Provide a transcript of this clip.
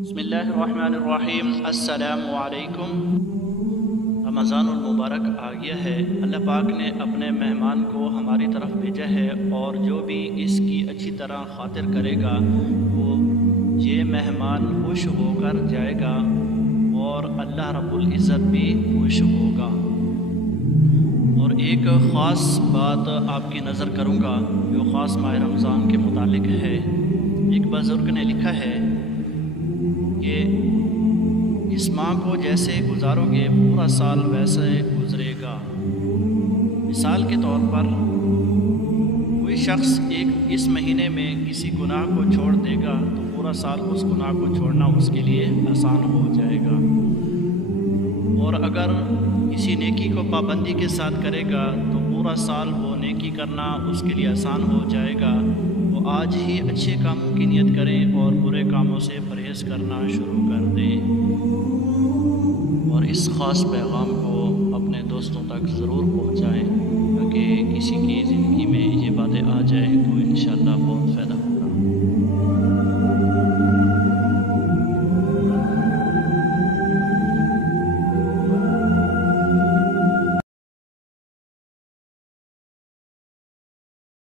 بسم اللہ الرحمن الرحیم۔ السلام علیکم۔ رمضان المبارک آ گیا ہے۔ اللہ پاک نے اپنے مہمان کو ہماری طرف بھیجا ہے، اور جو بھی اس کی اچھی طرح خاطر کرے گا وہ یہ مہمان خوش ہو کر جائے گا، اور اللہ رب العزت بھی خوش ہوگا۔ اور ایک خاص بات آپ کی نظر کروں گا جو خاص ماہ رمضان کے متعلق ہے۔ ایک بزرگ نے لکھا ہے کہ اس ماہ کو جیسے گزارو گے پورا سال ویسے گزرے گا۔ مثال کے طور پر کوئی شخص اس مہینے میں کسی گناہ کو چھوڑ دے گا تو پورا سال اس گناہ کو چھوڑنا اس کے لیے آسان ہو جائے گا، اور اگر کسی نیکی کو پابندی کے ساتھ کرے گا تو پورا سال وہ نیکی کرنا اس کے لیے آسان ہو جائے گا۔ وہ آج ہی اچھے کاموں کی نیت کریں اور برے کاموں سے پرہیز کرنا شروع کر دیں، اور اس خاص پیغام کو اپنے دوستوں تک ضرور پہنچائیں تاکہ کسی کی زندگی میں یہ باتیں آ جائیں تو انشاءاللہ بہت فائدہ